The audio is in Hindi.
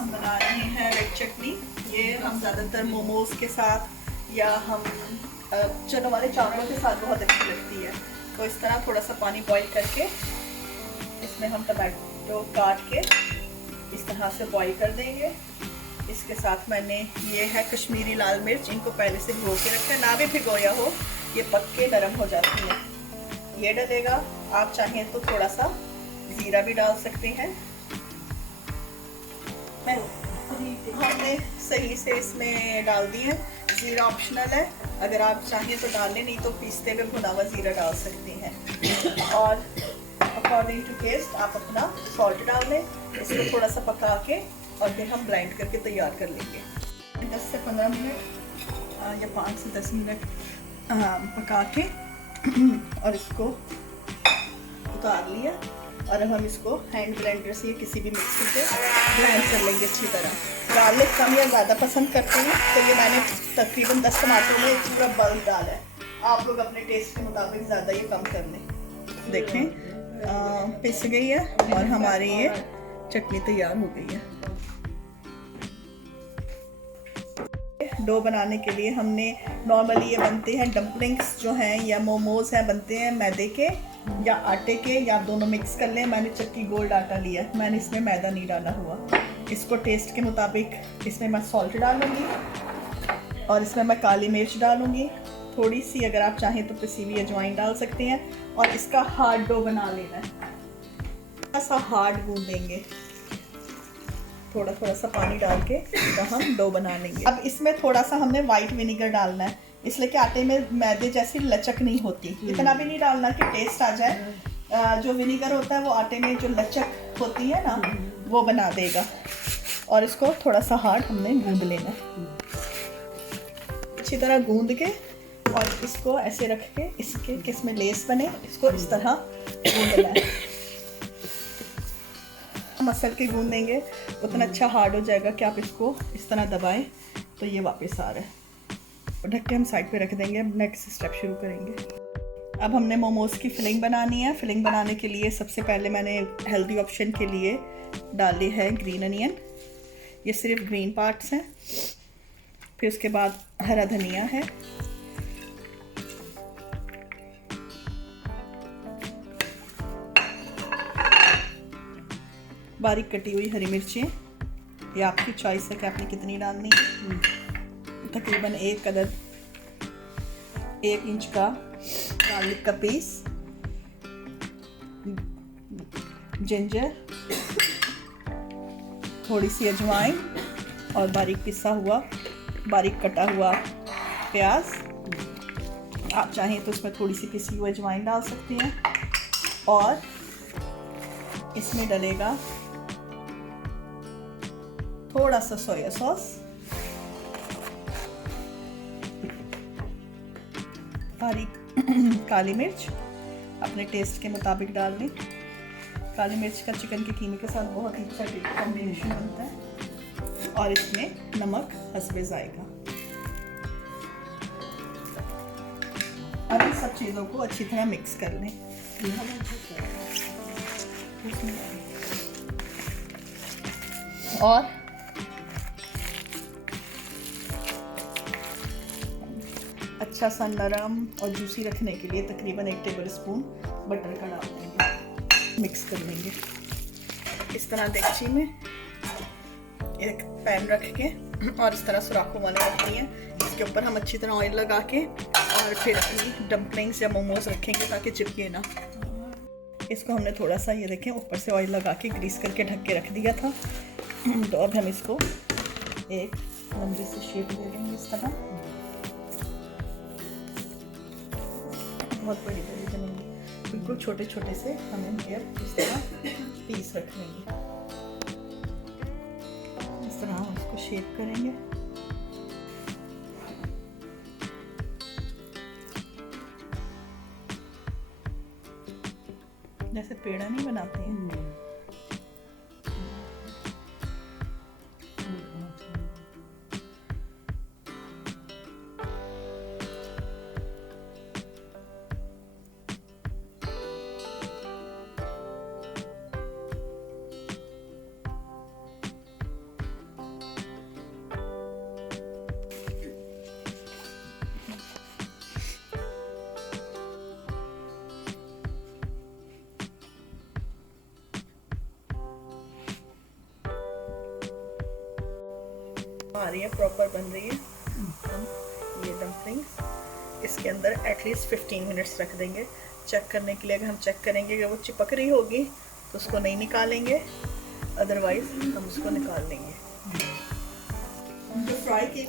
हम बना रहे हैं रेड चटनी। ये हम ज़्यादातर मोमोज के साथ या हम चने वाले चावलों के साथ बहुत अच्छी लगती है। तो इस तरह थोड़ा सा पानी बॉईल करके इसमें हम टमाटो काट के इस तरह से बॉईल कर देंगे। इसके साथ मैंने ये है कश्मीरी लाल मिर्च, इनको पहले से भिगो के रखा है, ना भी भिगोया हो ये पक के नरम हो जाती है। ये डलेगा, आप चाहें तो थोड़ा सा ज़ीरा भी डाल सकते हैं। हमने सही से इसमें डाल दी है, ज़ीरा ऑप्शनल है, अगर आप चाहें तो डाल लें, नहीं तो पीसते हुए भुना हुआ ज़ीरा डाल सकते हैं। और अकॉर्डिंग टू टेस्ट आप अपना सॉल्ट डाल लें। इसको थोड़ा सा पका के और फिर हम ग्राइंड करके तैयार कर लेंगे। 10 से 15 मिनट या 5 से 10 मिनट पका के और इसको उतार लिया। और अब हम इसको हैंड ब्लेंडर से या किसी भी मिक्सर से ब्लेंड कर लेंगे अच्छी तरह। गार्लिक कम या ज़्यादा पसंद करते हैं तो ये मैंने तकरीबन 10 टमाटरों में एक पूरा बल्ब डाला है। आप लोग अपने टेस्ट के मुताबिक ज़्यादा या कम कर लें। देखें पिस गई है और हमारी ये चटनी तैयार हो गई है। डो बनाने के लिए हमने नॉर्मली ये बनते हैं डम्पलिंग्स जो हैं या मोमोज हैं, बनते हैं मैदे के या आटे के, या दोनों मिक्स कर लें। मैंने चक्की गोल्ड आटा लिया है, मैंने इसमें मैदा नहीं डाला हुआ। इसको टेस्ट के मुताबिक इसमें मैं सॉल्ट डालूँगी और इसमें मैं काली मिर्च डालूँगी थोड़ी सी, अगर आप चाहें तो पिसी हुई अजवाइन डाल सकते हैं। और इसका हार्ड डो बना लेना है, थोड़ा सा हार्ड गूंदेंगे, थोड़ा थोड़ा सा पानी डाल के तो हम डो बना लेंगे। अब इसमें थोड़ा सा हमने वाइट विनेगर डालना है, इसलिए कि आटे में मैदे जैसी लचक नहीं होती। इतना भी नहीं डालना कि टेस्ट आ जाए। जो विनेगर होता है वो आटे में जो लचक होती है ना, वो बना देगा। और इसको थोड़ा सा हार्ड हमने गूंद लेना है, अच्छी तरह गूंद के, और इसको ऐसे रख के इसके किसमें लेस बने, इसको इस तरह गूंदना है। मसल के गूंदेंगे उतना अच्छा हार्ड हो जाएगा कि आप इसको इस तरह दबाएं तो ये वापस आ रहा है। ढक के हम साइड पे रख देंगे। अब नेक्स्ट स्टेप शुरू करेंगे। अब हमने मोमोज़ की फिलिंग बनानी है। फिलिंग बनाने के लिए सबसे पहले मैंने हेल्दी ऑप्शन के लिए डाले हैं ग्रीन अनियन, ये सिर्फ ग्रीन पार्ट्स हैं। फिर उसके बाद हरा धनिया है, बारीक कटी हुई हरी मिर्चें, ये आपकी चॉइस है कि आपने कितनी डालनी है। तकरीबन 1 अदद 1 इंच का गार्लिक का पीस, जिंजर, थोड़ी सी अजवाइन और बारीक पिसा हुआ बारीक कटा हुआ प्याज। आप चाहें तो इसमें थोड़ी सी पिसी हुई अजवाइन डाल सकते हैं। और इसमें डलेगा थोड़ा सा सोया सॉस, बारीक काली मिर्च अपने टेस्ट के मुताबिक डाल लें। काली मिर्च का चिकन के कीमे के साथ बहुत ही अच्छा कॉम्बिनेशन बनता है। और इसमें नमक हस्बे जायका। अब इन सब चीज़ों को अच्छी तरह मिक्स कर लें। और अच्छा सा नरम और जूसी रखने के लिए तकरीबन 1 टेबल स्पून बटर का डाल देंगे, मिक्स कर लेंगे। इस तरह देगची में एक पैन रख के और इस तरह सुराखों वाले रखती हैं, इसके ऊपर हम अच्छी तरह ऑयल लगा के और फिर अपनी डम्पलिंग्स या मोमोज रखेंगे ताकि चिपके ना। इसको हमने थोड़ा सा ये देखें ऊपर से ऑयल लगा के ग्रीस करके ढक के रख दिया था। तो अब हम इसको एक लंबी सी शेप दे देंगे इस तरह, बहुत बड़ी बड़ी बनेंगी। बिल्कुल छोटे छोटे से हमें इस तरह पीस रख लेंगे। इस तरह हम उसको शेप करेंगे। जैसे पेड़ा नहीं बनाते हैं। आ रही है, प्रॉपर बन रही है। हम ये डम्पलिंग्स इसके अंदर एटलीस्ट 15 मिनट्स रख देंगे चेक करने के लिए। अगर हम चेक करेंगे कि वो चिपक रही होगी तो उसको नहीं निकालेंगे, अदरवाइज हम उसको निकाल लेंगे। जो फ्राई की